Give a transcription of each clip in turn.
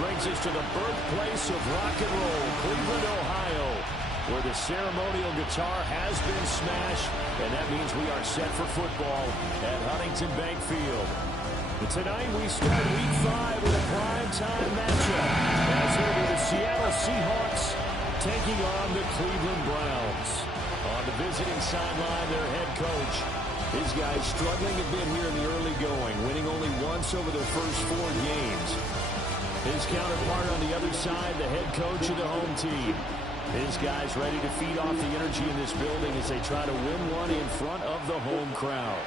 brings us to the birthplace of rock and roll, Cleveland, Ohio, where the ceremonial guitar has been smashed, and that means we are set for football at Huntington Bank Field. And tonight we start Week 5 with a primetime matchup, as it'll be the Seattle Seahawks taking on the Cleveland Browns. On the visiting sideline, their head coach. His guys struggling a bit here in the early going, winning only once over their first 4 games. His counterpart on the other side, the head coach of the home team. His guys ready to feed off the energy in this building as they try to win one in front of the home crowd.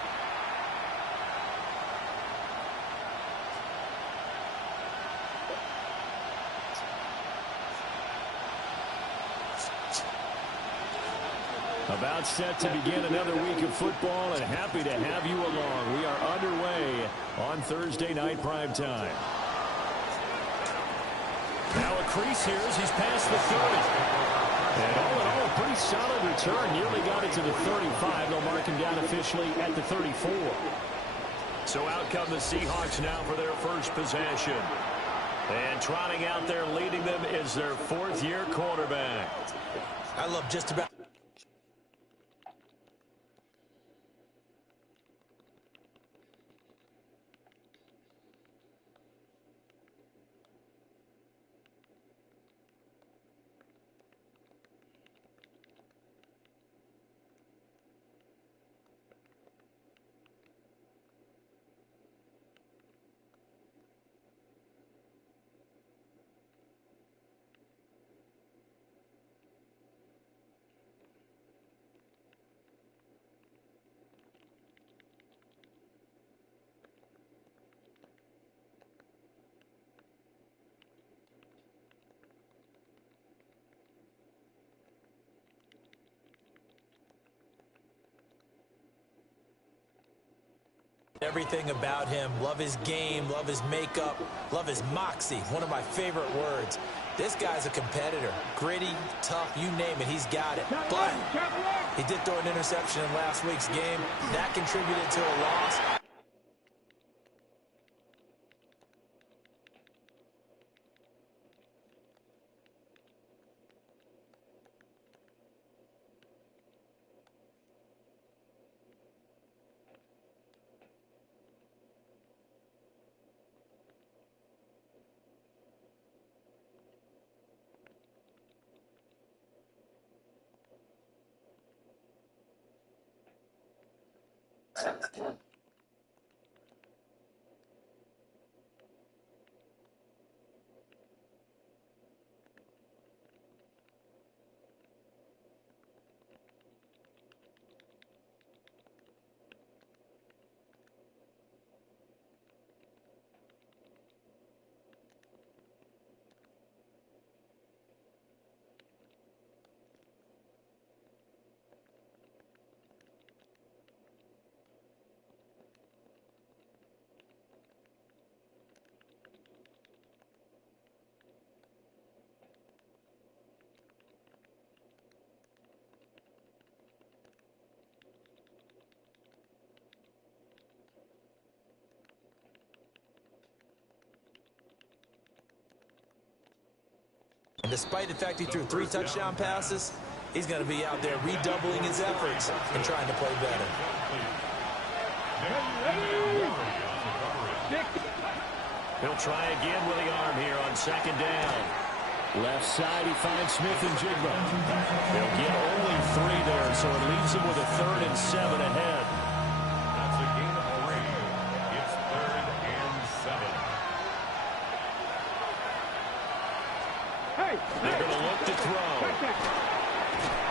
About set to begin another week of football, and happy to have you along. We are underway on Thursday night primetime. Now a crease here as he's past the 30. And all in all, a pretty solid return. Nearly got it to the 35. They'll mark him down officially at the 34. So out come the Seahawks now for their first possession. And trotting out there leading them is their 4th-year quarterback. I love just about... Everything about him. Love his game, love his makeup, love his moxie. One of my favorite words. This guy's a competitor. Gritty, tough, you name it, he's got it. But he did throw an interception in last week's game. That contributed to a loss. And despite the fact he threw 3 touchdown passes, he's going to be out there redoubling his efforts and trying to play better. He'll try again with the arm here on 2nd down. Left side, he finds Smith and Jigba. They'll get only 3 there, so it leaves him with a 3rd and 7 ahead. That's a gain of 3. It's 3rd and 7. They're going to look to throw.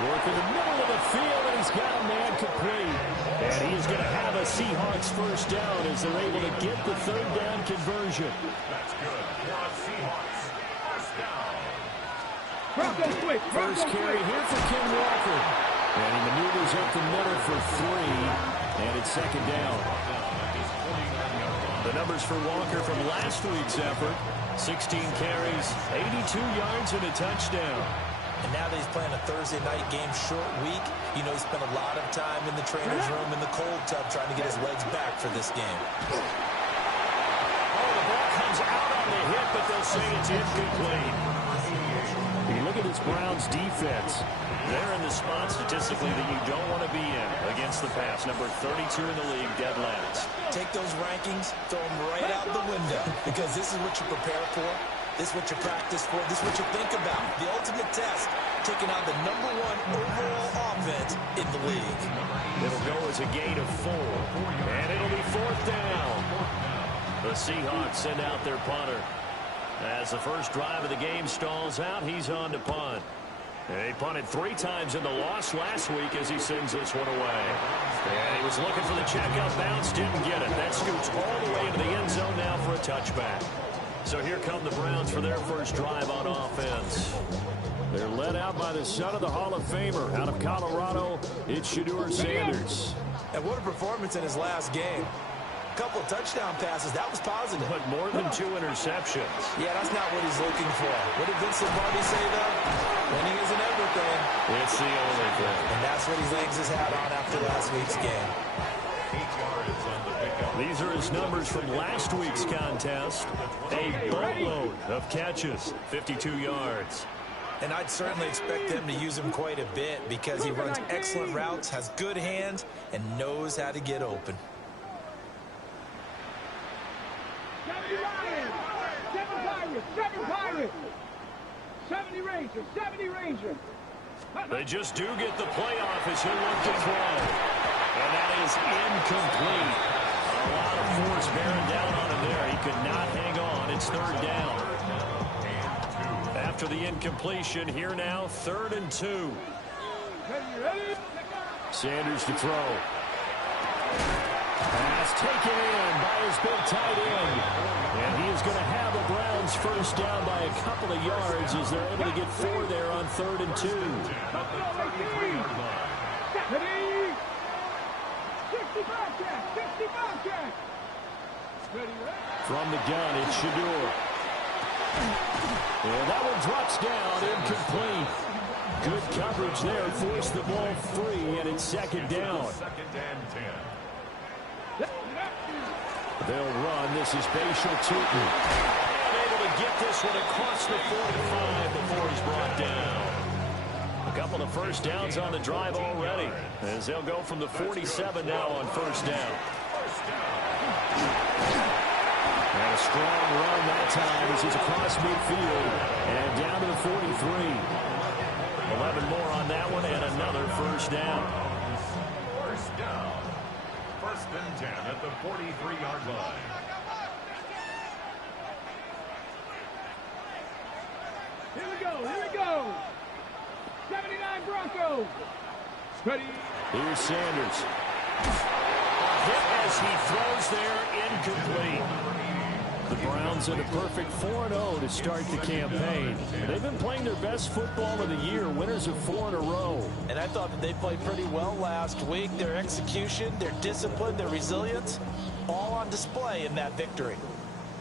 Work in the middle of the field, and he's got a man complete. And he is going to have a Seahawks first down as they're able to get the 3rd down conversion. That's good. Seahawks first down. First carry here for Ken Walker. And he maneuvers up the middle for 3. And it's 2nd down. The numbers for Walker from last week's effort. 16 carries, 82 yards, and a touchdown. And now that he's playing a Thursday night game, short week, you know he spent a lot of time in the trainer's room in the cold tub trying to get his legs back for this game. Oh, the ball comes out on the hit, but they'll say it's incomplete. You look at this Browns defense. They're in the spot statistically that you don't want to be in against the pass. Number 32 in the league, dead last. Take those rankings, throw them right out the window, because this is what you prepare for. This is what you practice for. This is what you think about. The ultimate test, taking on the #1 overall offense in the league. It'll go as a gain of 4, and it'll be 4th down. The Seahawks send out their punter. As the first drive of the game stalls out, he's on to punt. He punted 3 times in the loss last week as he sends this one away. And he was looking for the checkout bounce, didn't get it. That scoots all the way into the end zone now for a touchback. So here come the Browns for their first drive on offense. They're led out by the son of the Hall of Famer. Out of Colorado, it's Shedeur Sanders. And what a performance in his last game. A couple of touchdown passes, that was positive. But more than 2 interceptions. Yeah, that's not what he's looking for. What did Vince Lombardi say, though? Winning isn't everything. It's the only thing. And that's what he hangs his hat on after last week's game. These are his numbers from last week's contest. A boatload of catches, 52 yards. And I'd certainly expect them to use him quite a bit because he runs excellent routes, has good hands, and knows how to get open. 70 Lions, 7 Pirates, 7 Pirates, 70 Rangers, 70 Rangers. They just do get the playoff as he'll look to throw. And that is incomplete. A lot of force bearing down on him there. He could not hang on. It's 3rd down. After the incompletion, here now, 3rd and 2. Sanders to throw. Pass taken in by his big tight end. And he is going to have the Browns first down by a couple of yards as they're able to get 4 there on 3rd and 2. 65 catch. From the gun, it's Shedeur. And that one drops down, incomplete. Good coverage there, forced the ball free, and it's 2nd down. They'll run. This is Bashal Tootin. And able to get this one across the 45 before he's brought down. A couple of first downs on the drive already, as they'll go from the 47 now on 1st down. And a strong run that time as he's across midfield and down to the 43. 11 more on that one and another 1st down. 1st down. 1st and 10 at the 43-yard line. Here we go. 79 Broncos. Ready. Here's Sanders. Hit as he throws there, incomplete. The Browns in a perfect 4-0 to start the campaign. They've been playing their best football of the year, winners of 4 in a row. And I thought that they played pretty well last week. Their execution, their discipline, their resilience, all on display in that victory.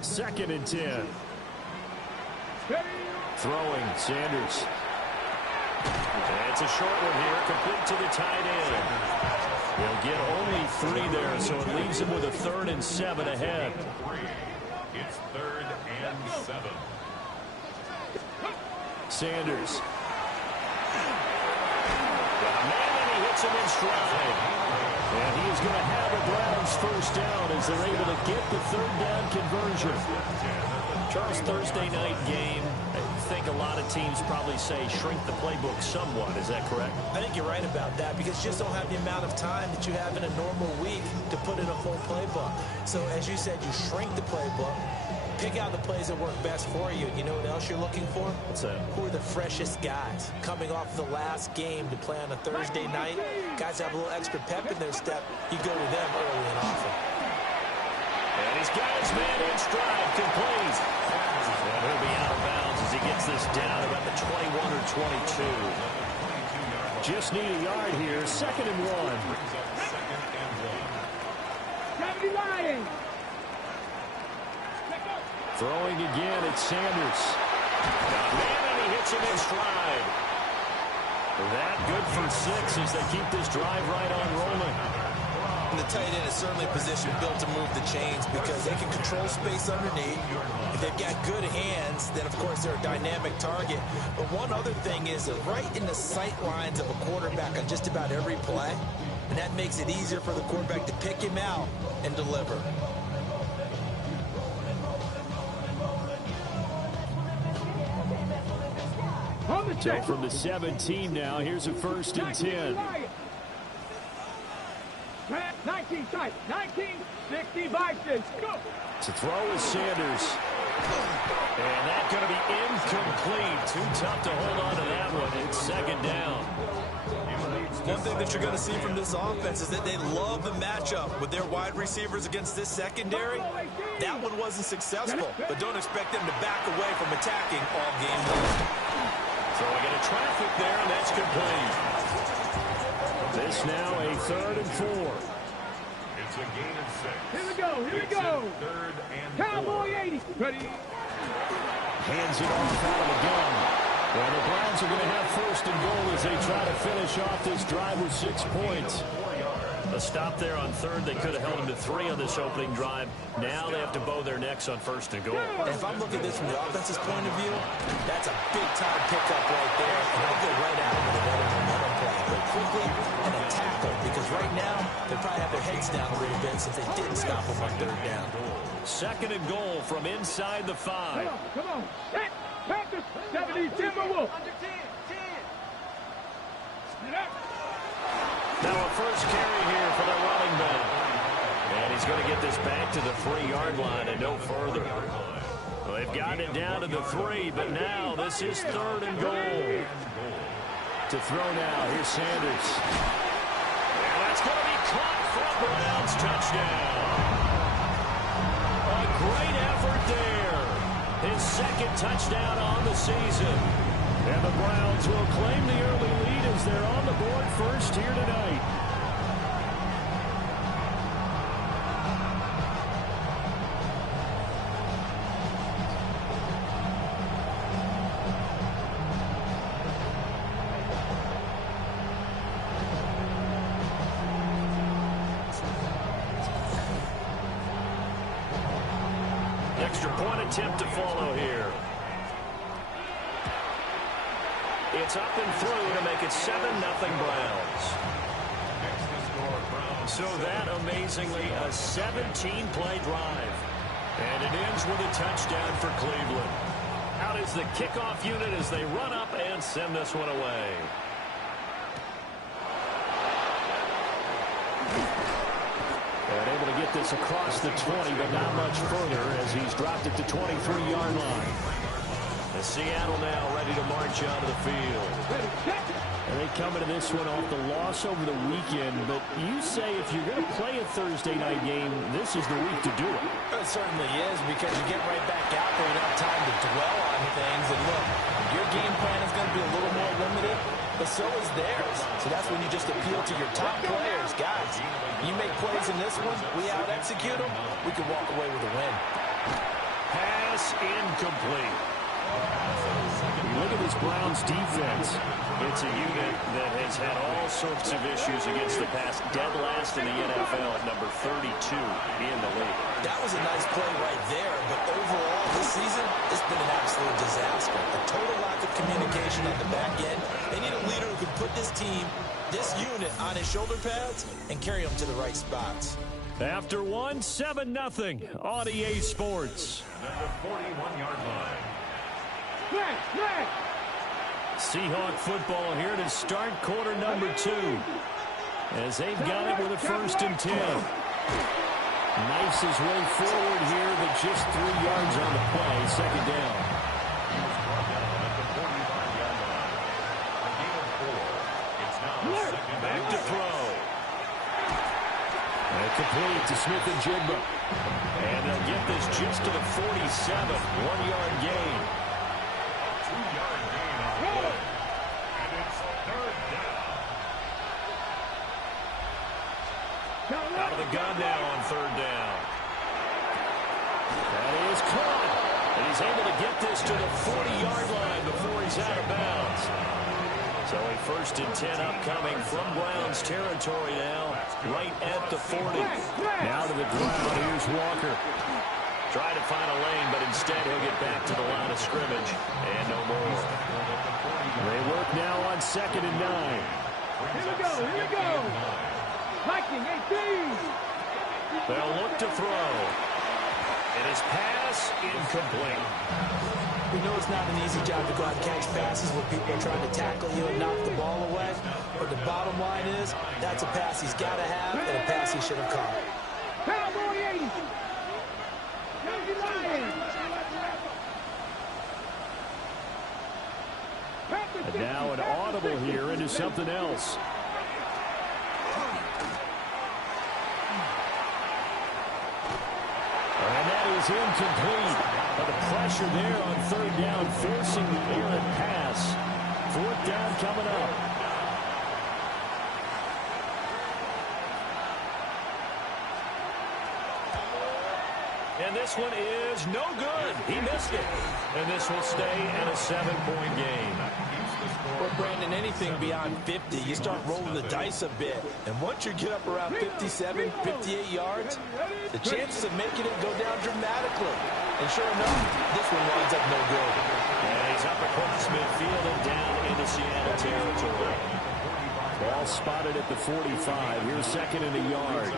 2nd and 10. Ready. Throwing, Sanders. And it's a short one here, complete to the tight end. They'll get only 3 there, so it leaves them with a 3rd and 7 ahead. It's 3rd and 7. Sanders. Got a man, and he hits him in stride. And he is going to have the Browns first down as they're able to get the 3rd down conversion. Charles, Thursday night game. I think a lot of teams probably say shrink the playbook somewhat. Is that correct? I think you're right about that because you just don't have the amount of time that you have in a normal week to put in a full playbook. So as you said, you shrink the playbook, pick out the plays that work best for you. You know what else you're looking for? What's that? Who are the freshest guys coming off the last game to play on a Thursday night? Guys have a little extra pep in their step. You go to them early and often. And he's got his man in stride, complete. And he'll be out of bounds as he gets this down about the 21 or 22. Just need a yard here, 2nd and 1. 70 Lions. Throwing again, it's Sanders. Got a man, and he hits him in stride. That good for 6 as they keep this drive right on rolling. And the tight end is certainly a position built to move the chains because they can control space underneath. If they've got good hands, defense, then, of course, they're a dynamic target. But one other thing is they're right in the sight lines of a quarterback on just about every play, and that makes it easier for the quarterback to pick him out and deliver. So from the 17 now, here's a 1st and 10. 19 tight, 19, 60 Vikings, go! To throw is Sanders. And that's going to be incomplete. Too tough to hold on to that one. It's 2nd down. One thing that you're going to see from this offense is that they love the matchup with their wide receivers against this secondary. That one wasn't successful, but don't expect them to back away from attacking all game long. Throwing into traffic there, and that's complete. This now a 3rd and 4. It's a gain of 6. Here we go, here we go. 3rd and 4. Cowboy 80. Ready? Hands it off out of the gun. And the Browns are going to have 1st and goal as they try to finish off this drive with 6 points. A stop there on 3rd. They could have held them to 3 on this opening drive. Now they have to bow their necks on 1st and goal. And if I'm looking at this from the offense's point of view, that's a big-time pickup right there. And they'll go right out with another momentum play. But quickly and a tackle, because right now they probably have their heads down a little bit since they didn't stop them on 3rd down. 2nd and goal from inside the 5. Come on. Set. Panthers, 70, Timberwolves. Now a first carry here for the running back. And he's going to get this back to the 3-yard line and no further. Well, they've gotten it down to the 3, but now this is 3rd and goal. To throw now, here's Sanders. And that's going to be caught for a Browns touchdown. A great effort there. His 2nd touchdown on the season. And the Browns will claim the early lead as they're on the board first here tonight. Extra point attempt to follow here. It's up and through to make it 7-0 Browns. So that, amazingly, a 17-play drive. And it ends with a touchdown for Cleveland. Out is the kickoff unit as they run up and send this one away. And able to get this across the 20, but not much further as he's dropped it to 23-yard line. And Seattle now ready to march onto the field. And they come into this one off the loss over the weekend. But you say if you're going to play a Thursday night game, this is the week to do it. It certainly is, because you get right back out there and have time to dwell on things. And look, your game plan is going to be a little more limited, but so is theirs. So that's when you just appeal to your top players. Guys, you make plays in this one, we out-execute them, we can walk away with a win. Pass incomplete. Look at this Browns defense. It's a unit that has had all sorts of issues against the pass. Dead last in the NFL at number 32 in the league. That was a nice play right there, but overall this season, it's been an absolute disaster. A total lack of communication on the back end. They need a leader who can put this team, this unit, on his shoulder pads and carry them to the right spots. After one, 7-0 on EA Sports. At the 41-yard line. Seahawk football here to start quarter number 2. As they've got it with a 1st and 10. Knifes his way forward here, but just 3 yards on the play. 2nd down. Back to throw. And complete to Smith and Jigba. And they'll get this just to the 47. 1-yard gain. 2-yard gain on the play. And it's 3rd down. Out of the gun now on 3rd down. That is caught. And he's able to get this to the 40-yard line before he's out of bounds. So a 1st and 10 upcoming from Browns territory now, right at the 40. Now to the ground, here's Walker. Trying to find a lane, but instead he'll get back to the line of scrimmage. now on 2nd and 9. Here we go. Viking 18. They'll look to throw. And his pass incomplete. We know it's not an easy job to go out and catch passes when people are trying to tackle you and knock the ball away. But the bottom line is, that's a pass he's got to have and a pass he should have caught. Cowboy 80. And now an audible here into something else. And that is incomplete. But the pressure there on 3rd down, forcing the errant pass. 4th down coming up. And this one is no good. He missed it. And this will stay at a 7-point game. Well, Brandon, anything beyond 50, you start rolling the dice a bit. And once you get up around 57, 58 yards, the chances of making it go down dramatically. And sure enough, this one winds up no good. And he's up across midfield and down into Seattle territory. Ball spotted at the 45. Here's 2nd and a yard.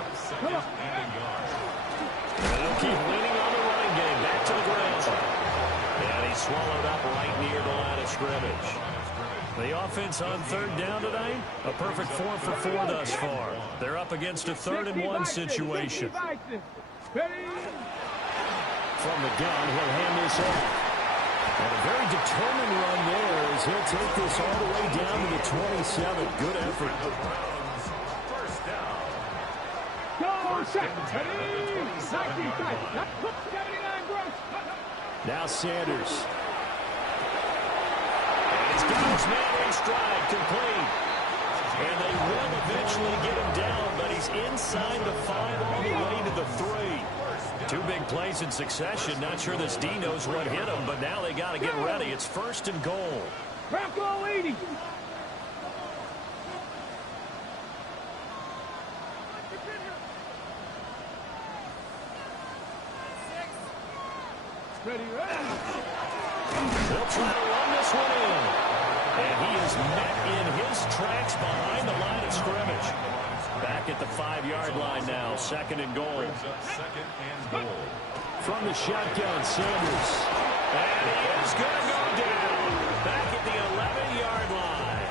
And they'll keep leaning on the running game. Back to the ground. And he's swallowed up right near the line of scrimmage. The offense on 3rd down tonight, a perfect 4 for 4 thus far. They're up against a 3rd and 1 situation. From the gun, he'll hand this off. And a very determined run there as he'll take this all the way down to the 27. Good effort. First down. Now Sanders. And he's got his man in stride, complete. And they will eventually get him down, but he's inside the 5 all the way to the 3. 2 big plays in succession. Not sure this D knows what hit him, but now they got to get ready. It's 1st and goal. Bronco 80. Ready. They'll try to run this one in. And he is met in his tracks behind the line of scrimmage. Back at the 5-yard line now, 2nd and goal. From the shotgun, Sanders. And he is going to go down. Back at the 11-yard line.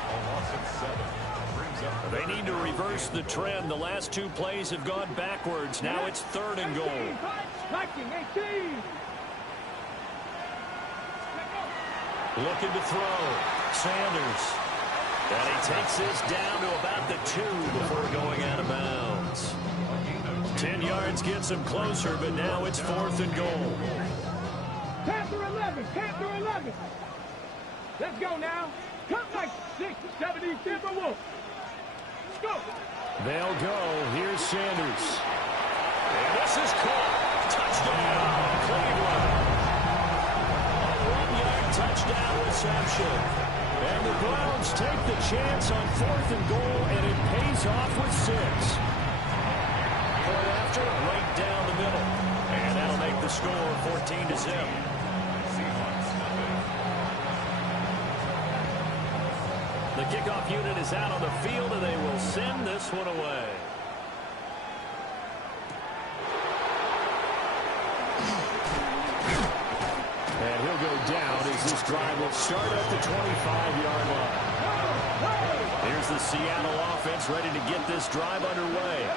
They need to reverse the trend. The last 2 plays have gone backwards. Now it's 3rd and goal. Viking 18. Looking to throw. Sanders. And he takes this down to about the 2 before going out of bounds. 10 yards gets him closer, but now it's 4th and goal. Panther 11. Panther 11. Let's go now. Cut like 670 Timberwolves. Go. They'll go. Here's Sanders. And this is caught. Touchdown, Cleveland. Touchdown reception. And the Browns take the chance on 4th and goal, and it pays off with 6. Point after, right down the middle. And that'll make the score 14-0. The kickoff unit is out on the field, and they will send this one away. And he'll go down as this drive will start at the 25-yard line. Here's the Seattle offense ready to get this drive underway.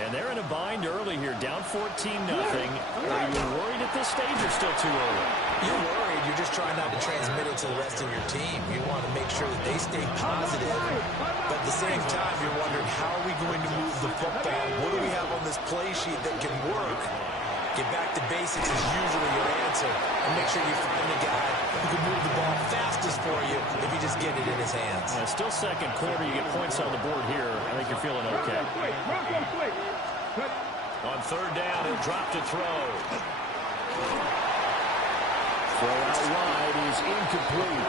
And they're in a bind early here, down 14-0. Are you worried at this stage or still too early? You're worried. You're just trying not to transmit it to the rest of your team. You want to make sure that they stay positive. But at the same time, you're wondering, how are we going to move the football? What do we have on this play sheet that can work? Get back to basics is usually your answer. And make sure you find the guy who can move the ball fastest for you if you just get it in his hands. Still 2nd quarter. You get points on the board here. I think you're feeling okay. On 3rd down, he'll drop to throw. Throw out wide is incomplete.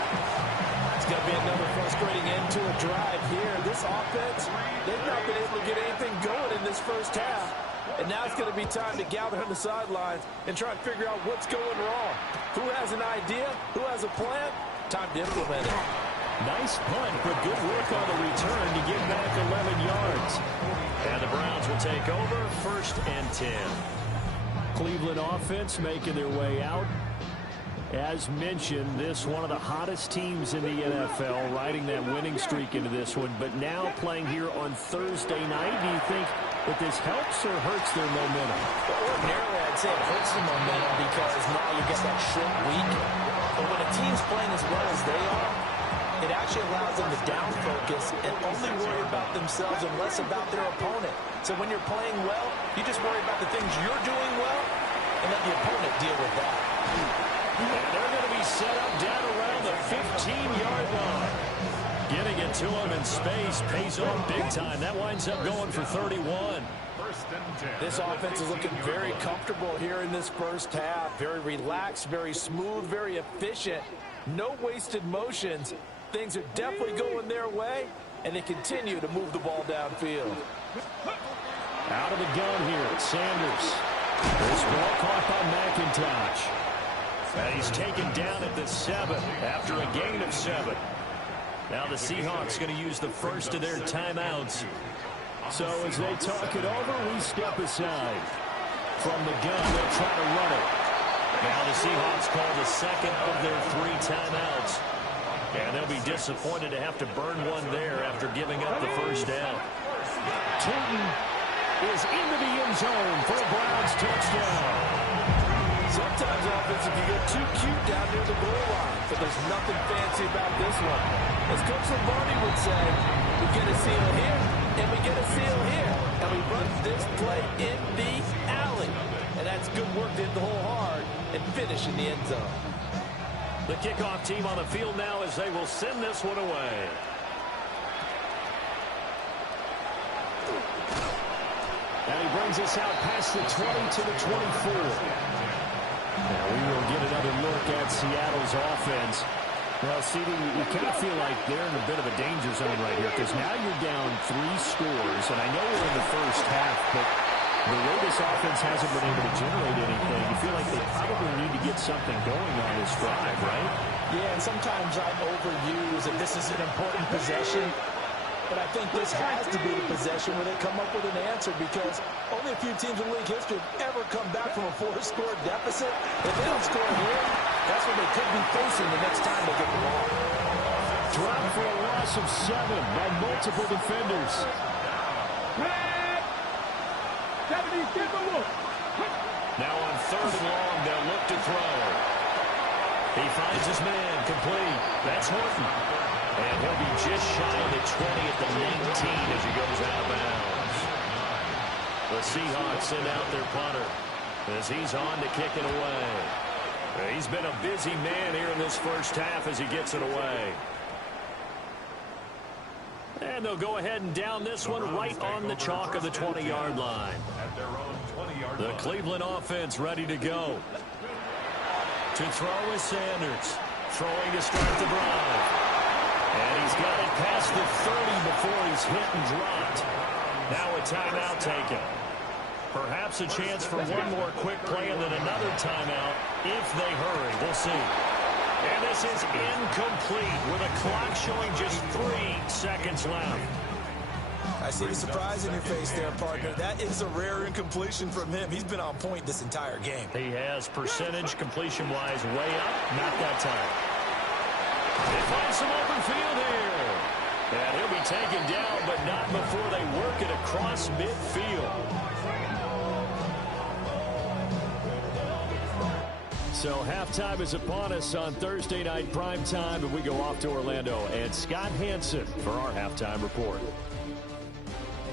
It's going to be another frustrating end to a drive here. This offense, they've not been able to get anything going in this first half. And now it's going to be time to gather on the sidelines and try and figure out what's going wrong. Who has an idea? Who has a plan? Time to implement it. Nice punt, but good work on the return to get back 11 yards. And the Browns will take over, 1st and 10. Cleveland offense making their way out. As mentioned, this one of the hottest teams in the NFL, riding that winning streak into this one, but now playing here on Thursday night. Do you think that this helps or hurts their momentum? Ordinarily, I'd say it hurts the momentum because now you get that short week. But when a team's playing as well as they are, it actually allows them to down focus and only worry about themselves and less about their opponent. So when you're playing well, you just worry about the things you're doing well and let the opponent deal with that. And they're going to be set up down around the 15-yard line. Getting it to him in space pays off big time. That winds up going for 31. This offense is looking very comfortable here in this first half. Very relaxed, very smooth, very efficient. No wasted motions. Things are definitely going their way, and they continue to move the ball downfield. Out of the gun here, Sanders. This ball caught by McIntosh. And he's taken down at the 7 after a gain of 7. Now the Seahawks going to use the first of their timeouts. So as they talk it over, we step aside. From the gun, they'll try to run it. Now the Seahawks call the second of their 3 timeouts. And they'll be disappointed to have to burn one there after giving up the first down. Tootin is into the end zone for a Browns touchdown. Sometimes offensive can get too cute down near the goal line, but there's nothing fancy about this one. As Coach Lombardi would say, we get a seal here, and we get a seal here, and we run this play in the alley. And that's good work to hit the hole hard and finish in the end zone. The kickoff team on the field now as they will send this one away. And he brings us out past the 20 to the 24. Now we will get another look at Seattle's offense. Well, CD, you kind of feel like they're in a bit of a danger zone right here because now you're down 3 scores, and I know we're in the first half, but the way this offense hasn't been able to generate anything, you feel like they probably need to get something going on this drive, right? Yeah, and sometimes I overuse that this is an important possession. But I think this has to be the possession where they come up with an answer because only a few teams in league history have ever come back from a 4-score deficit. If they don't score here, that's what they could be facing the next time they get the ball. Drop for a loss of 7 by multiple defenders. Now on 3rd and long, they'll look to throw. He finds his man, complete. That's Horton. And he'll be just shy of the 20 at the 19 as he goes out of bounds. The Seahawks send out their punter as he's on to kick it away. He's been a busy man here in this first half as he gets it away. And they'll go ahead and down this one right on the chalk of the 20-yard line. The Cleveland offense ready to go. To throw is Sanders. Throwing to start the drive. And he's got it past the 30 before he's hit and dropped. Now a timeout taken. Perhaps a chance for one more quick play and then another timeout if they hurry. We'll see. And this is incomplete with a clock showing just 3 seconds left. I see the surprise in your face there, partner. That is a rare incompletion from him. He's been on point this entire game. He has percentage completion-wise way up. Not that time. They find some open field here. And he'll be taken down, but not before they work it across midfield. So halftime is upon us on Thursday night primetime, and we go off to Orlando. And Scott Hansen for our halftime report.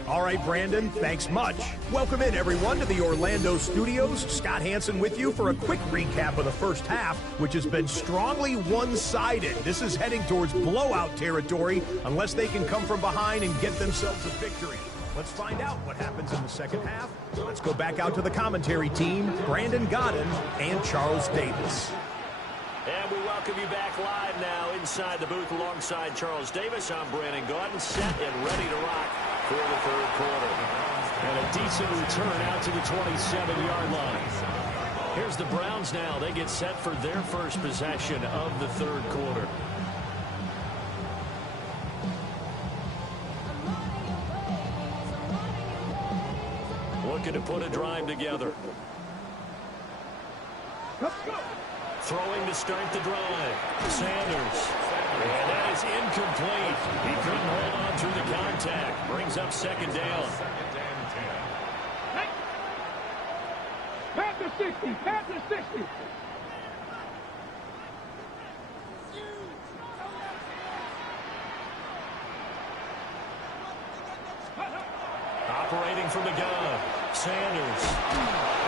All right, Brandon, thanks much. Welcome in, everyone, to the Orlando studios. Scott Hansen with you for a quick recap of the first half, which has been strongly one-sided. This is heading towards blowout territory unless they can come from behind and get themselves a victory. Let's find out what happens in the second half. Let's go back out to the commentary team, Brandon Godden and Charles Davis. And we welcome you back live now inside the booth alongside Charles Davis. I'm Brandon Godden, set and ready to rock for the third quarter. And a decent return out to the 27-yard line. Here's the Browns now. They get set for their first possession of the third quarter. looking to put a drive together. Throwing to start the drive. Sanders. And that is incomplete. He couldn't hold on through the contact. Brings up second down. Pass to 60. Pass to 60. Operating from the gun. Sanders.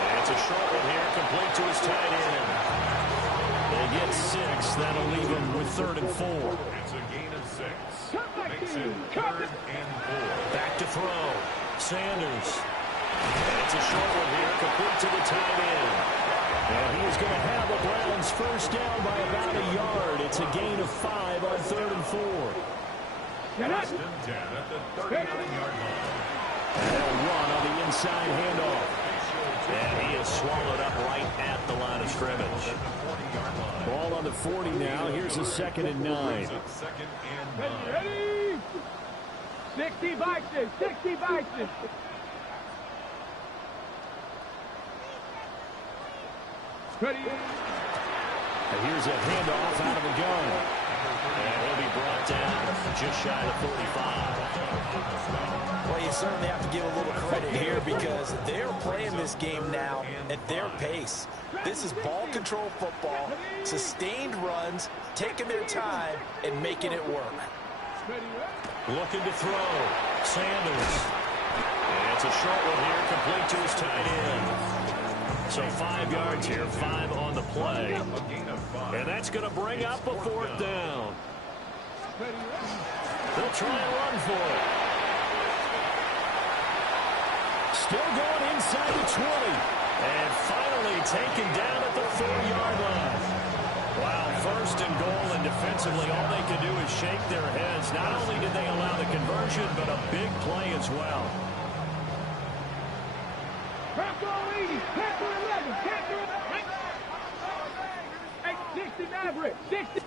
And it's a short one here, complete to his tight end. They get 6. That'll leave him with 3rd and 4. It's a gain of 6. Makes it 3rd and 4. Back to throw. Sanders. And it's a short one here, complete to the tight end. And he is going to have the Browns first down by about a yard. It's a gain of 5 on 3rd and 4. First and 10 at the 39-yard line. And they'll run on the inside handoff. And he is swallowed up right at the line of scrimmage. Ball on the 40 now. Here's a 2nd and 9. Ready? 60 Vikings. 60 Vikings. Ready? And here's a handoff out of the gun. And he'll be brought down just shy of 45. Well, you certainly have to give a little credit here because they're playing this game now at their pace. This is ball control football, sustained runs, taking their time, and making it work. Looking to throw. Sanders. And it's a short one here, complete to his tight end. So 5 yards here, 5 on the play. And that's going to bring up a 4th down. They'll try and run for it. Still going inside the 20. And finally taken down at the 4-yard line. Wow, 1st and goal, and defensively all they can do is shake their heads. Not only did they allow the conversion, but a big play as well. Pass on 80. Pass on 11. Pass on 60 Maverick. 60.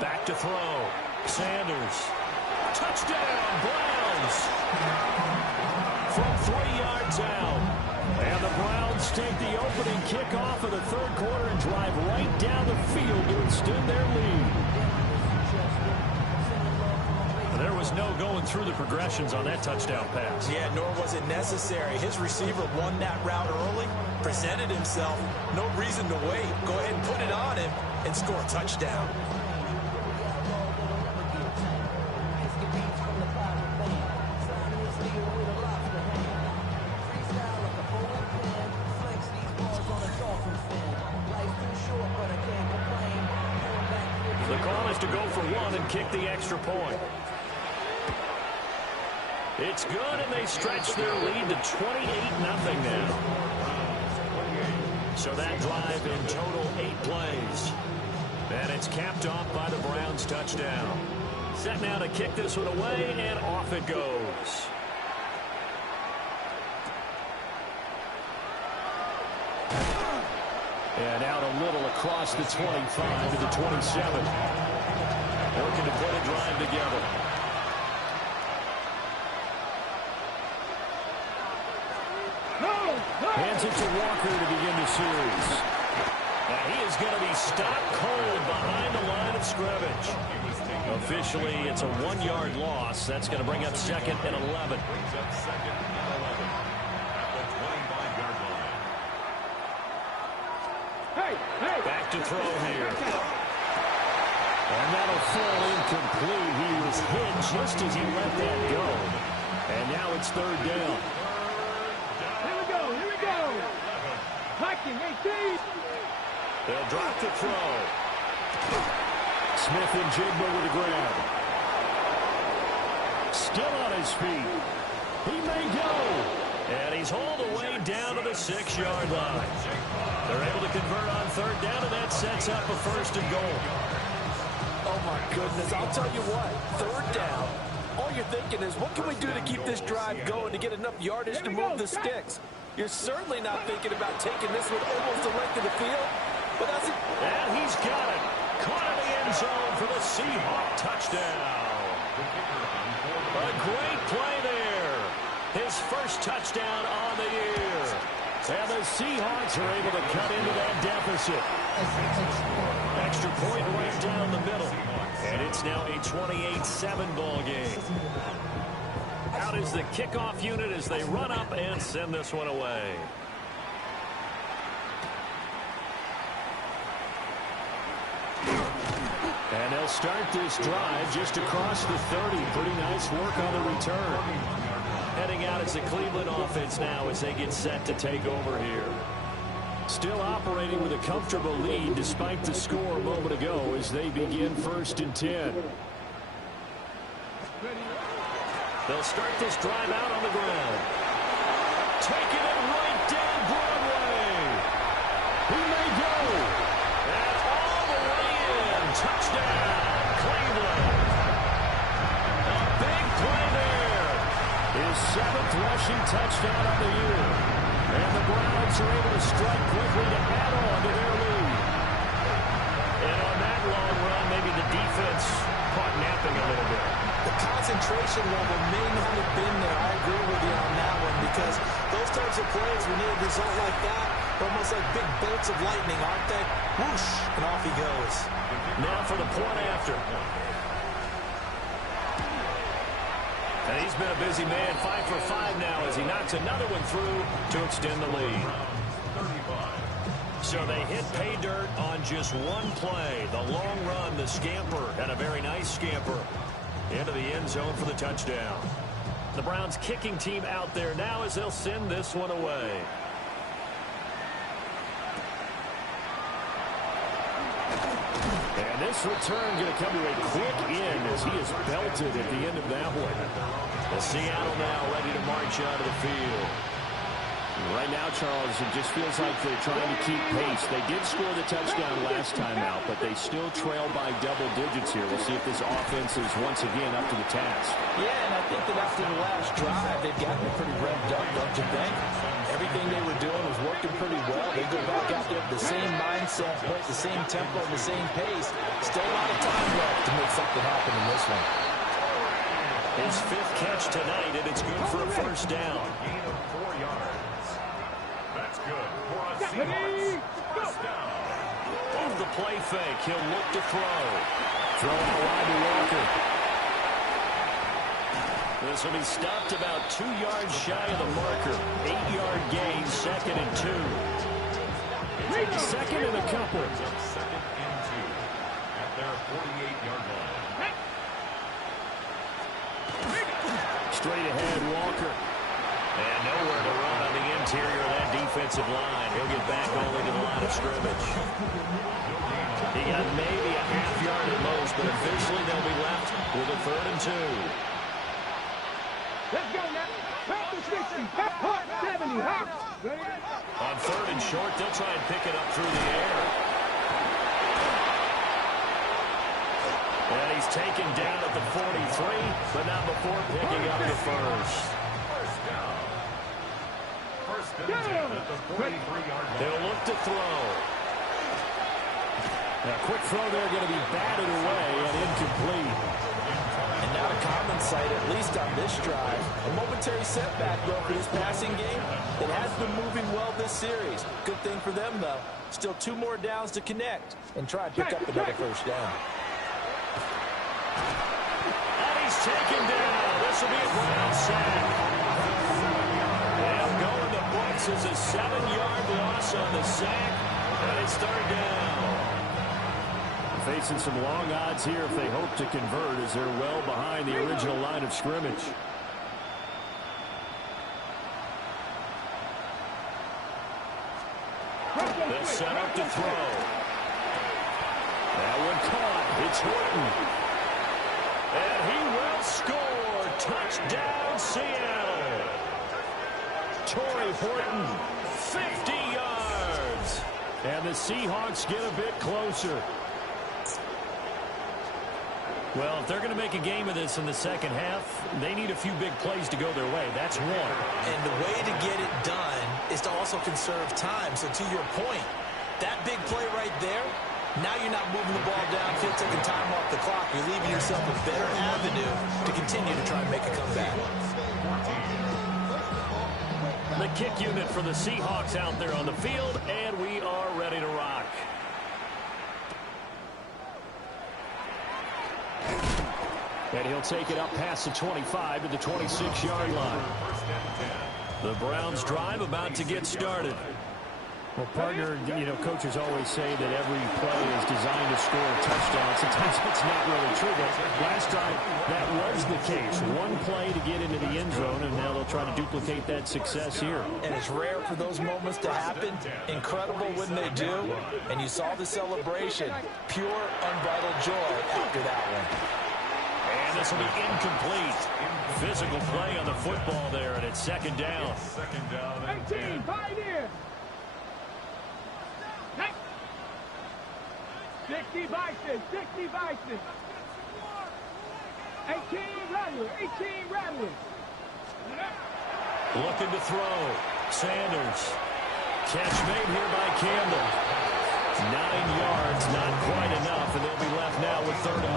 Back to throw. Sanders. Touchdown, Browns. From 3 yards out. And the Browns take the opening kickoff of the 3rd quarter and drive right down the field to extend their lead. There was no going through the progressions on that touchdown pass. Yeah, nor was it necessary. His receiver won that route early, presented himself. No reason to wait. Go ahead and put it on him and score a touchdown. The call is to go for 1 and kick the extra point. It's good, and they stretch their lead to 28-0 now. So that drive in total 8 plays. And it's capped off by the Browns' touchdown. Set now to kick this one away, and off it goes. And out a little across the 25 to the 27. Looking to put a drive together. Hands it to Walker to begin the series. And he is going to be stopped cold behind the line of scrimmage. Officially, it's a 1-yard loss. That's going to bring up 2nd and 11. Back to throw here. And that'll fall incomplete. He was hit just as he let that go. And now it's 3rd down. Here we go. Viking 18. They'll drop the throw. Smith and Jigba with a grab. Still on his feet. He may go. And he's hauled away down to the 6-yard line. They're able to convert on 3rd down, and that sets up a 1st and goal. Oh, my goodness. I'll tell you what. 3rd down. All you're thinking is, what can we do to keep this drive going to get enough yardage to move the sticks? You're certainly not thinking about taking this one almost the length of the field. But that's it. And he's got it. Caught in the end zone for the Seahawk touchdown. A great play there. His first touchdown on the year. And the Seahawks are able to cut into that deficit. Extra point right down the middle. And it's now a 28-7 ball game. Out is the kickoff unit as they run up and send this one away. And they'll start this drive just across the 30. Pretty nice work on the return. Heading out as the Cleveland offense now as they get set to take over here. Still operating with a comfortable lead despite the score a moment ago as they begin 1st and 10. They'll start this drive out on the ground. Taking it right down Broadway. He may go. And all the way in. Touchdown, Cleveland. A big play there. His 7th rushing touchdown of the year. And the Browns are able to strike quickly to add on to their lead. And on that long run, maybe the defense caught napping a little bit. The concentration level may not have been there. I agree with you on that one because those types of plays, when you need a result like that, almost like big bolts of lightning, aren't they? Whoosh, and off he goes. Now for the point after. And he's been a busy man, 5 for 5 now as he knocks another one through to extend the lead. So they hit pay dirt on just one play. The long run, the scamper, and a very nice scamper into the end zone for the touchdown. The Browns kicking team out there now as they'll send this one away. And this return going to come to a quick end as he is belted at the end of that one. The Seattle now ready to march out of the field. Right now, Charles, it just feels like they're trying to keep pace. They did score the touchdown last time out, but they still trail by double digits here. We'll see if this offense is once again up to the task. Yeah, and I think that after the last drive, they've gotten pretty revved up, don't you think? Everything they were doing was working pretty well. They go back out there with the same mindset, play at the same tempo, and the same pace. Still a lot of time left to make something happen in this one. His 5th catch tonight, and it's good for a first down. Gain of 4 yards. That's good for a Seahawks first down. Off the play fake, he'll look to throw. Throw out wide to Walker. This will be stopped about 2 yards shy of the marker. 8-yard gain, 2nd and 2. 2nd and a couple. 2nd and 2 at their 48-yard line. Straight ahead, Walker. And nowhere to run on the interior of that defensive line. He'll get back only to the line of scrimmage. He got maybe a half yard at most, but officially they'll be left with a 3rd and 2. Let's go now. Hop the 60. Hop 70. Hop. On 3rd and short, they'll try and pick it up through the air. And he's taken down at the 43, but not before picking up the first. First down. 1st and 10 at the 43-yard line. They'll look to throw. A quick throw there going to be batted away and incomplete. And not a common sight, at least on this drive. A momentary setback, though, for this passing game. It has been moving well this series. Good thing for them, though. Still 2 more downs to connect and try and pick up another first down. And he's taken down. This will be a Brown sack. They'll go in the books as a 7-yard loss on the sack. And it's 3rd down. Facing some long odds here if they hope to convert as they're well behind the original line of scrimmage. They'll set up to throw. That one caught. It's Horton. And he will score. Touchdown, Seattle. Torrey Horton, 50 yards. And the Seahawks get a bit closer. Well, if they're going to make a game of this in the second half, they need a few big plays to go their way. That's one. And the way to get it done is to also conserve time. So to your point, that big play right there, now you're not moving the ball downfield, taking time off the clock. You're leaving yourself a better avenue to continue to try and make a comeback. The kick unit for the Seahawks out there on the field, and we are ready to rock. And he'll take it up past the 25 to the 26-yard line. The Browns drive about to get started. Well, partner, you know, coaches always say that every play is designed to score a touchdown. Sometimes it's not really true, but last time that was the case. One play to get into the end zone, and now they'll try to duplicate that success here. And it's rare for those moments to happen. Incredible when they do. And you saw the celebration. Pure, unbridled joy after that one. And this will be incomplete. Physical play on the football there, and it's second down. 18, 5 here. 60 Bison, 60 Bison. 18 Rattler, 18 Rattler. Looking to throw. Sanders. Catch made here by Campbell. 9 yards, not quite enough, and they'll be left now with 3rd and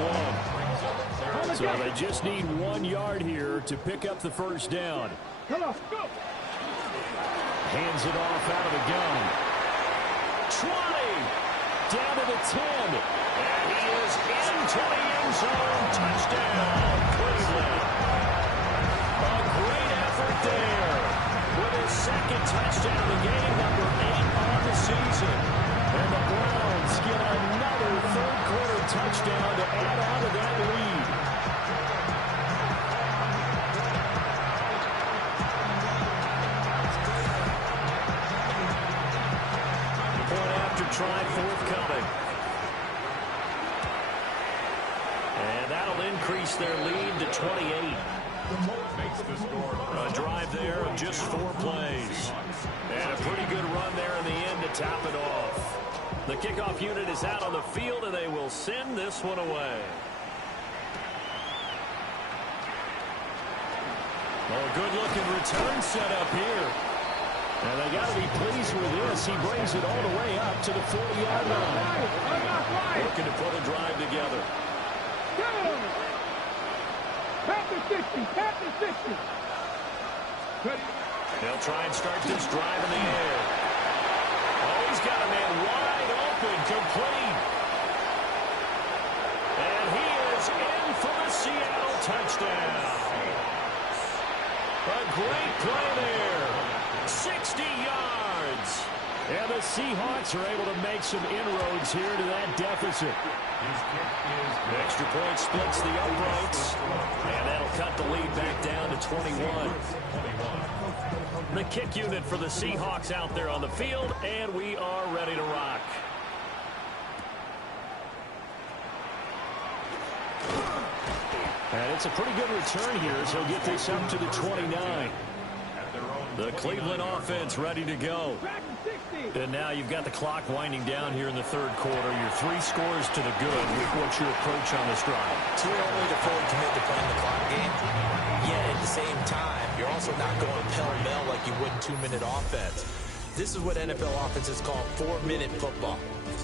1. So they just need 1 yard here to pick up the first down. Come on, go. Hands it off out of the gun. 20. Down to the 10. And he is into the end zone. Touchdown, Cleveland. A great effort there. With his second touchdown of the game, number 8 on the season. And the Browns get another third-quarter touchdown to add on to that lead. Try forthcoming. And that'll increase their lead to 28. A drive there of just 4 plays. And a pretty good run there in the end to top it off. The kickoff unit is out on the field, and they will send this one away. Oh, good-looking return set up here. And they got to be pleased with this. He brings it all the way up to the 40-yard line. Looking to put a drive together. Panther 60, Panther 60. They'll try and start this drive in the air. Oh, he's got a man wide open, complete. And he is in for the Seattle touchdown. A great play there. 60 yards. And the Seahawks are able to make some inroads here to that deficit. The extra point splits the uprights. And that'll cut the lead back down to 21. The kick unit for the Seahawks out there on the field, and we are ready to rock. And it's a pretty good return here as he'll get this up to the 29. The Cleveland offense ready to go. And now you've got the clock winding down here in the third quarter. You're 3 scores to the good. What's your approach on this drive? Too early to fully commit to playing the clock game. Yet at the same time, you're also not going pell-mell like you would in 2-minute offense. This is what NFL offenses call 4-minute football.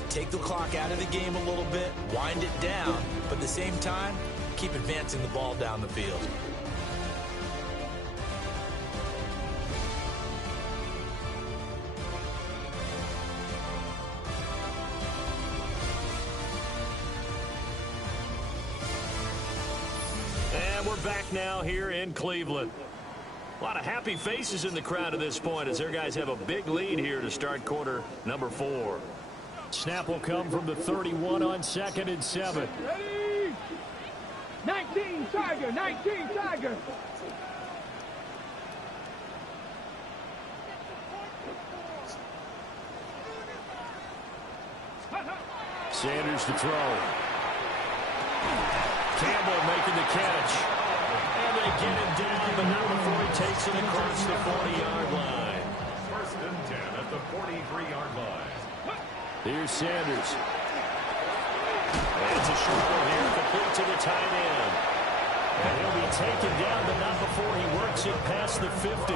Take the clock out of the game a little bit, wind it down, but at the same time, keep advancing the ball down the field. And we're back now here in Cleveland. A lot of happy faces in the crowd at this point as their guys have a big lead here to start quarter number 4. Snap will come from the 31 on 2nd and 7. Ready? 19 Tiger, 19 Tiger. Sanders to throw. Campbell making the catch. And they get him down, but not before he takes it across the 40-yard line. 1st and 10 at the 43-yard line. Here's Sanders. And it's a short one here, complete to the tight end. And he'll be taken down, but not before he works it past the 50.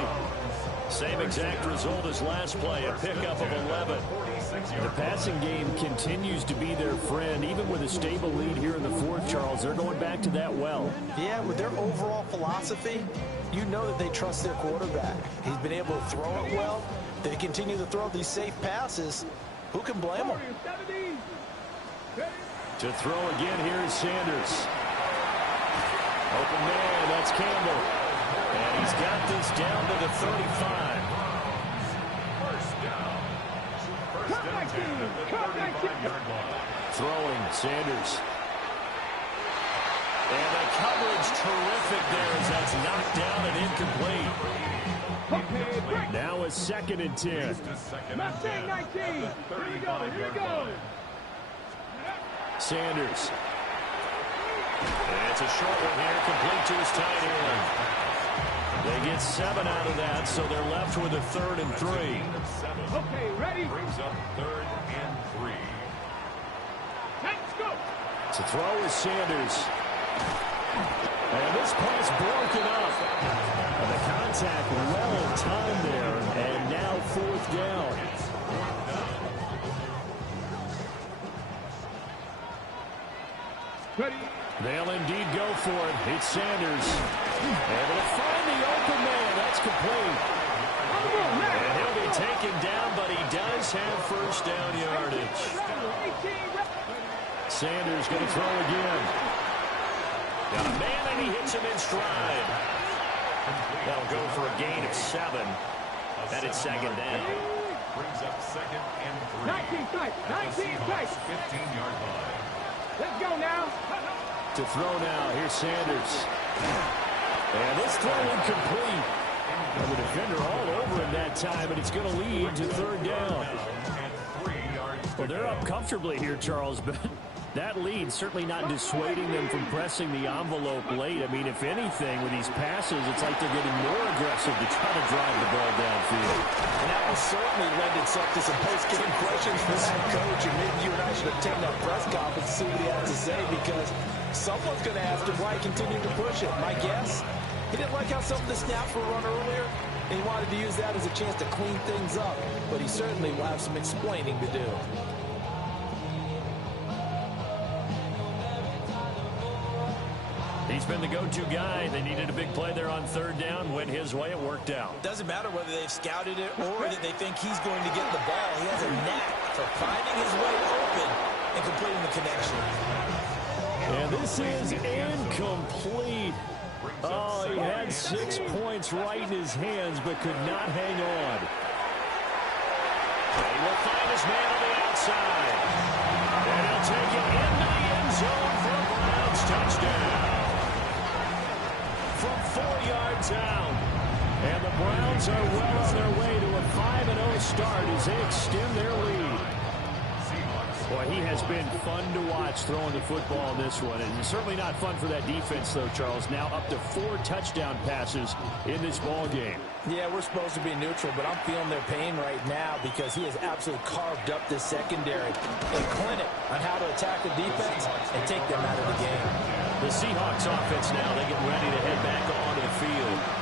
Same exact result as last play, a pickup of 11. The passing game continues to be their friend. Even with a stable lead here in the fourth, Charles, they're going back to that well. Yeah, with their overall philosophy, you know that they trust their quarterback. He's been able to throw it well. They continue to throw these safe passes. Who can blame them? To throw again, here is Sanders. Open man, that's Campbell. And he's got this down to the 35. First down. First and 10 at the 35-yard line. Throwing, Sanders. And the coverage terrific there as that's knocked down and incomplete. Now a 2nd and 10. Mustang 19. Here we go. Here we go. Sanders. And it's a short one here, complete to his tight end. They get 7 out of that, so they're left with a 3rd and 3. Okay, ready? Brings up 3rd and 3. Let's go. To throw is Sanders. And this pass broken up. And the contact well timed there, and now 4th down. Ready? They'll indeed go for it. It's Sanders. Able to find the open man. That's complete. And he'll be taken down, but he does have first down yardage. Sanders going to throw again. Got a man, and he hits him in stride. That'll go for a gain of 7. That is 2nd down. Brings up 2nd and 3. 19 strikes. 19 strikes. 15-yard line. Let's go now. To throw now, here's Sanders. And this throw incomplete. And the defender all over him that time, and it's going to lead to 3rd down. Well, they're up comfortably here, Charles, but that lead certainly not dissuading them from pressing the envelope late. I mean, if anything, with these passes, it's like they're getting more aggressive to try to drive the ball downfield. And that will certainly lend itself to some post-game questions for that coach. And maybe you and I should have taken that press conference to see what he had to say, because someone's going to ask him why he continued to push it. My guess, he didn't like how some of the snaps were run earlier, and he wanted to use that as a chance to clean things up. But he certainly will have some explaining to do. He's been the go-to guy. They needed a big play there on 3rd down. Went his way. It worked out. Doesn't matter whether they've scouted it or that they think he's going to get the ball. He has a knack for finding his way open and completing the connection. And this is incomplete. Oh, he had 6 points right in his hands, but could not hang on. He will find his man on the outside. And he'll take it into the end zone for a Browns touchdown. From 4 yards out. And the Browns are well on their way to a 5-0 start as they extend their lead. Boy, he has been fun to watch throwing the football in this one. And it's certainly not fun for that defense, though, Charles. Now up to 4 touchdown passes in this ball game. Yeah, we're supposed to be neutral, but I'm feeling their pain right now because he has absolutely carved up this secondary. A clinic on how to attack the defense and take them out of the game. The Seahawks offense now, they get ready to head back onto the field.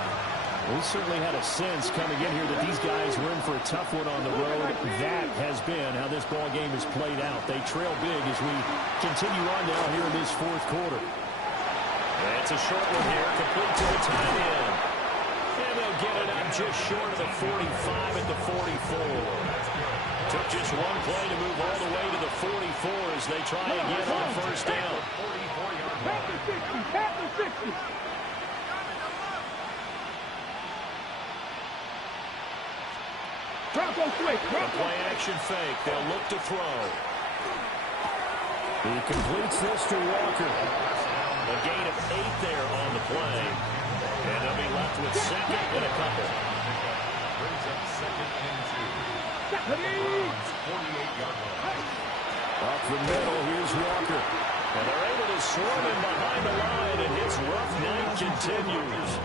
We certainly had a sense coming in here that these guys were in for a tough one on the road. That has been how this ball game has played out. They trail big as we continue on now here in this 4th quarter. And it's a short one here, complete to the tight end. And they'll get it up just short of the 45 at the 44. Took just one play to move all the way to the 44 as they try again on 1st down. Pass the 60. Pass the 60. Bronco switch. A play action fake. They'll look to throw. He completes this to Walker. A gain of 8 there on the play. And they'll be left with 2nd and a couple. Brings up 2nd and 2. 48-yard line. Up the middle, here's Walker. And they're able to swarm him behind the line, and his rough night continues.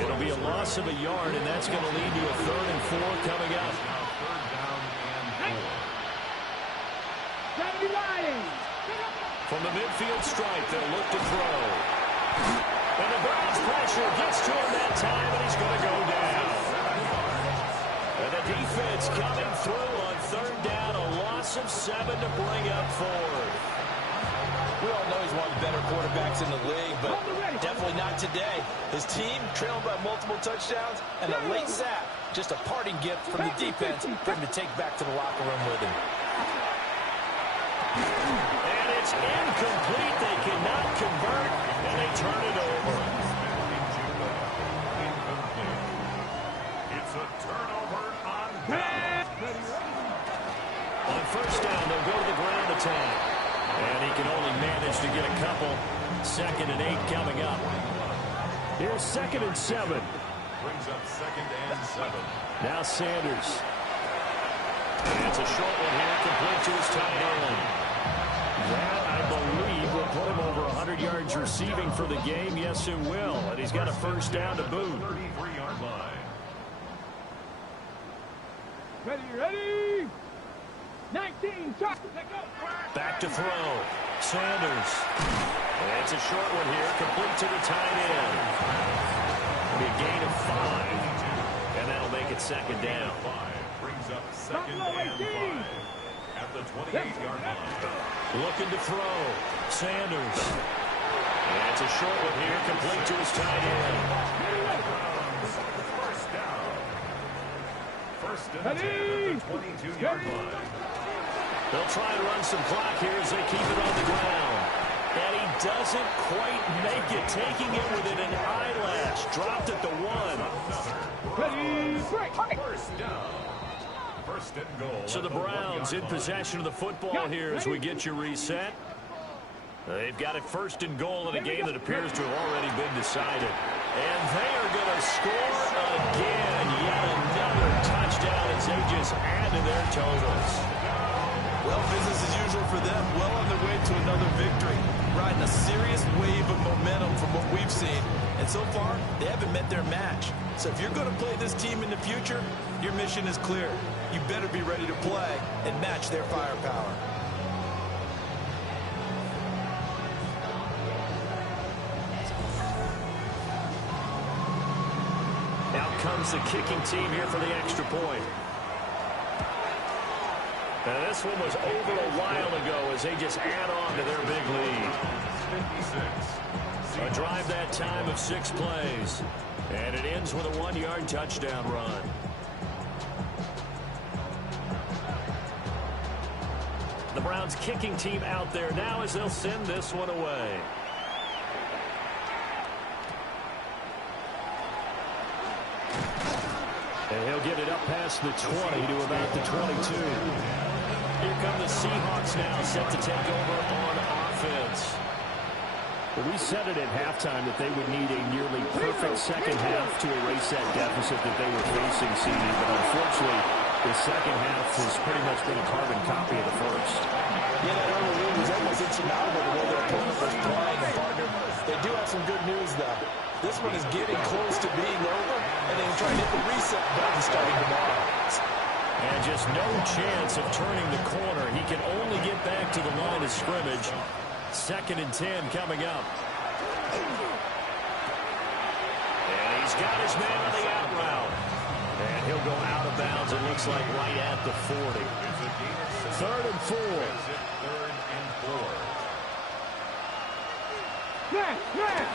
It'll be a loss of a yard, and that's going to lead to a 3rd and 4 coming up. 3rd down and 4. 70 line. From the midfield stripe, they'll look to throw. And the Browns pressure gets to him that time, and he's going to go down. And the defense coming through on third down, a loss of 7 to bring up 4. We all know he's one of the better quarterbacks in the league, but definitely not today. His team trailing by multiple touchdowns, and a late sack. Just a parting gift from the defense for him to take back to the locker room with him. And it's incomplete. They cannot convert, and they turn it over. It's a turnover on On first down, they'll go to the ground attack. And he can only manage to get a couple. 2nd and 8 coming up. Here's 2nd and 7. Brings up 2nd and 7. Now Sanders. And it's a short one here, complete to his tight end. That, I believe, will put him over 100 yards receiving for the game. Yes, it will. And he's got a first down to boot. 33-yard line. Ready. 19, shot. Back to throw. Sanders. And it's a short one here, complete to the tight end. It'll be a gain of 5. And that'll make it 2nd down. 5 brings up 2nd and 5 at the 28-yard line. Looking to throw. Sanders. And it's a short one here, complete to his tight end. First down. 1st and 10 at the 22-yard line. They'll try to run some clock here as they keep it on the ground. And he doesn't quite make it, taking it within an eyelash. Dropped at the 1. First down. 1st and goal. So the Browns in possession of the football here as we get you reset. They've got it 1st and goal in a game that appears to have already been decided. And they are going to score again. Yet another touchdown as they just add to their totals. Well, business as usual for them. Well on their way to another victory. Riding a serious wave of momentum from what we've seen. And so far, they haven't met their match. So if you're going to play this team in the future, your mission is clear. You better be ready to play and match their firepower. Out comes the kicking team here for the extra point. And this one was over a while ago as they just add on to their big lead. 56. A drive that time of 6 plays. And it ends with a 1-yard touchdown run. The Browns kicking team out there now as they'll send this one away. And he'll get it up past the 20 to about the 22. Here come the Seahawks now, set to take over on offense. Well, we said it at halftime that they would need a nearly perfect second half to erase that deficit that they were facing, CD. But unfortunately, the second half has pretty much been a carbon copy of the first. Yeah, that early lead was almost insurmountable the way their opponent was playing. And partner, they do have some good news, though. This one is getting close to being over, and they can try to hit the reset button starting tomorrow. And just no chance of turning the corner. He can only get back to the line of scrimmage. 2nd and 10 coming up. And he's got his man on the out route. And he'll go out of bounds, it looks like right at the 40. 3rd and 4. 3rd and 4.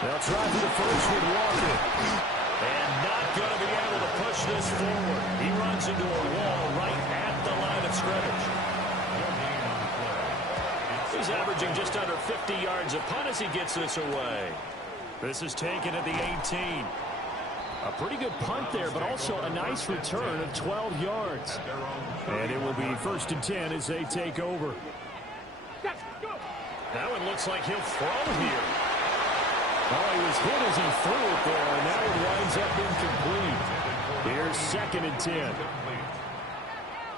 They'll try for the first with Walker. And not going to be able to push this forward. He runs into a wall right at the line of scrimmage. He's averaging just under 50 yards a punt as he gets this away. This is taken at the 18. A pretty good punt there, but also a nice return of 12 yards. And it will be 1st and 10 as they take over. That one looks like he'll throw here. Oh, he was hit as he threw it there, and now it winds up incomplete. Here's 2nd and 10.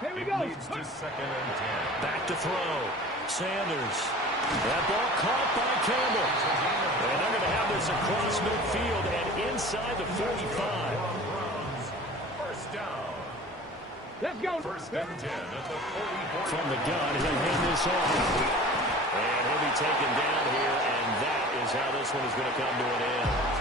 Here we go. Leads to 2nd and 10. Back to throw. Sanders. That ball caught by Campbell. And they're going to have this across midfield and inside the 45. First down. Let's go. 1st and 10 at the 44. From the gun, he'll hand this off. And he'll be taken down here, and that is how this one is going to come to an end.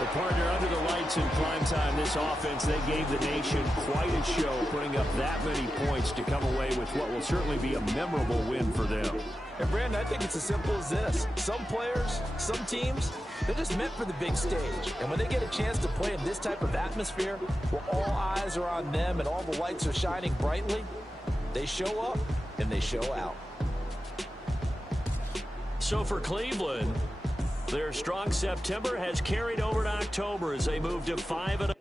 Well, partner, under the lights in prime time, this offense, they gave the nation quite a show, putting up that many points to come away with what will certainly be a memorable win for them. And, Brandon, I think it's as simple as this. Some players, some teams, they're just meant for the big stage. And when they get a chance to play in this type of atmosphere, where all eyes are on them and all the lights are shining brightly, they show up and they show out. So for Cleveland, their strong September has carried over to October as they move to 5-0.